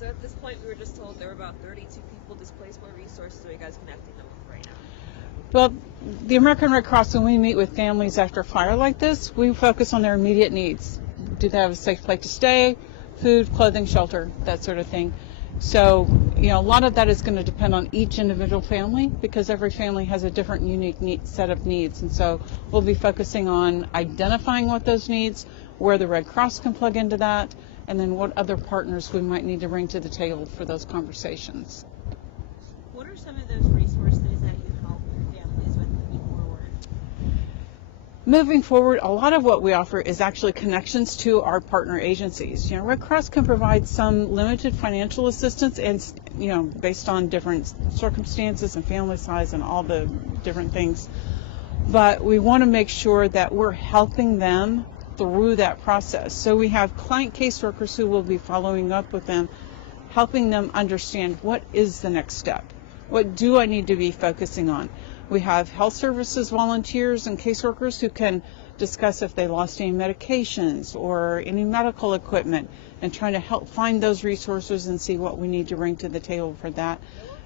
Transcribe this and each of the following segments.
So at this point, we were just told there were about 32 people displaced. What resources are you guys connecting them with right now? Well, the American Red Cross, when we meet with families after a fire like this, we focus on their immediate needs. Do they have a safe place to stay? Food, clothing, shelter, that sort of thing. So, a lot of that is going to depend on each individual family because every family has a different unique set of needs. And so we'll be focusing on identifying what those needs, where the Red Cross can plug into that, and then what other partners we might need to bring to the table for those conversations. What are some of those resources that you help families with moving forward? Moving forward, a lot of what we offer is actually connections to our partner agencies. Red Cross can provide some limited financial assistance and, based on different circumstances and family size and all the different things. But we want to make sure that we're helping them through that process. So we have client caseworkers who will be following up with them, helping them understand what is the next step. What do I need to be focusing on? We have health services volunteers and caseworkers who can discuss if they lost any medications or any medical equipment and trying to help find those resources and see what we need to bring to the table for that.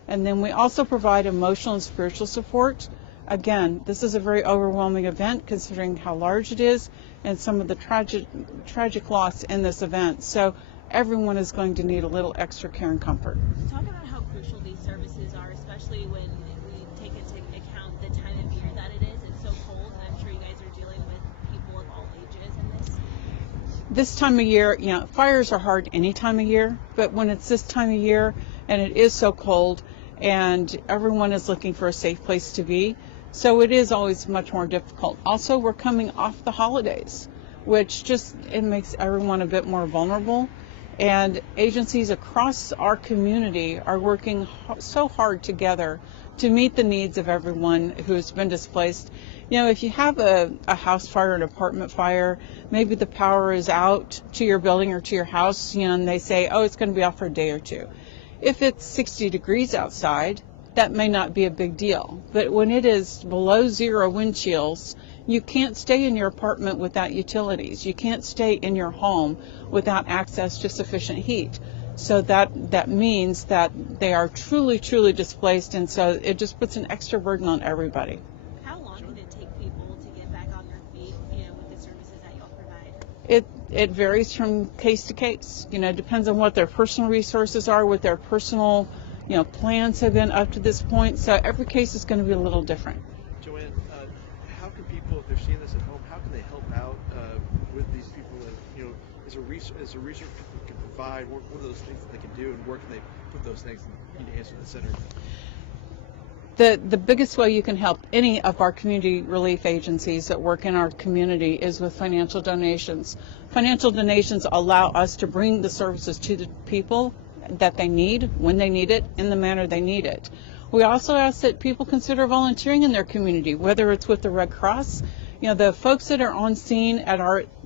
And then we also provide emotional and spiritual support. Again, this is a very overwhelming event considering how large it is and some of the tragic loss in this event. So everyone is going to need a little extra care and comfort. Talk about how crucial these services are, especially when we take into account the time of year that it is. It's so cold, and I'm sure you guys are dealing with people of all ages in this. This time of year, fires are hard any time of year, but when it's this time of year and it is so cold and everyone is looking for a safe place to be, so it is always much more difficult. Also, we're coming off the holidays, which it makes everyone a bit more vulnerable. And agencies across our community are working so hard together to meet the needs of everyone who has been displaced. If you have a house fire, an apartment fire, maybe the power is out to your building or to your house, and they say, oh, it's going to be off for a day or two. If it's 60 degrees outside, that may not be a big deal. But when it is below zero wind chills, you can't stay in your apartment without utilities. You can't stay in your home without access to sufficient heat. So that means that they are truly, truly displaced, and so it just puts an extra burden on everybody. How long can it take people to get back on their feet, with the services that y'all provide? It varies from case to case. It depends on what their personal resources are, what their personal, plans have been up to this point. So every case is going to be a little different. Joanne, how can people, if they're seeing this at home, how can they help out with these people that, as a resource people can provide? What are those things that they can do, and where can they put those things in the answer to the center? The biggest way you can help any of our community relief agencies that work in our community is with financial donations. Financial donations allow us to bring the services to the people that they need, when they need it, in the manner they need it. We also ask that people consider volunteering in their community, whether it's with the Red Cross. The folks that are on scene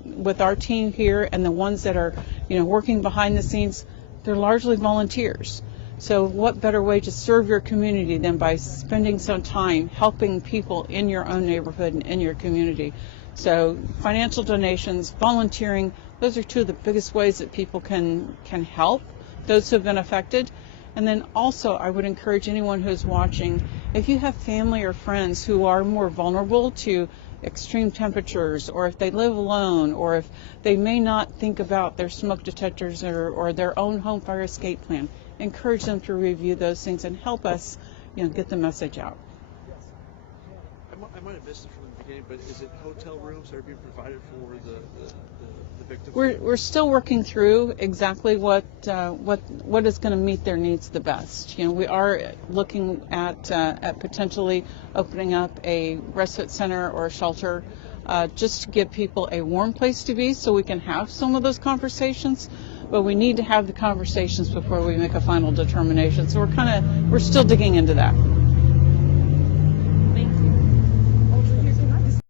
with our team here and the ones that are, working behind the scenes, they're largely volunteers. So what better way to serve your community than by spending some time helping people in your own neighborhood and in your community? So financial donations, volunteering, those are two of the biggest ways that people can help those who have been affected. And then also I would encourage anyone who's watching, if you have family or friends who are more vulnerable to extreme temperatures, or if they live alone, or if they may not think about their smoke detectors or their own home fire escape plan, encourage them to review those things and help us, get the message out. I might have missed it from the beginning, but is it hotel rooms that are being provided for the victims? We're still working through exactly what is going to meet their needs the best. We are looking at potentially opening up a respite center or a shelter, just to give people a warm place to be, so we can have some of those conversations. But we need to have the conversations before we make a final determination. So we're still digging into that.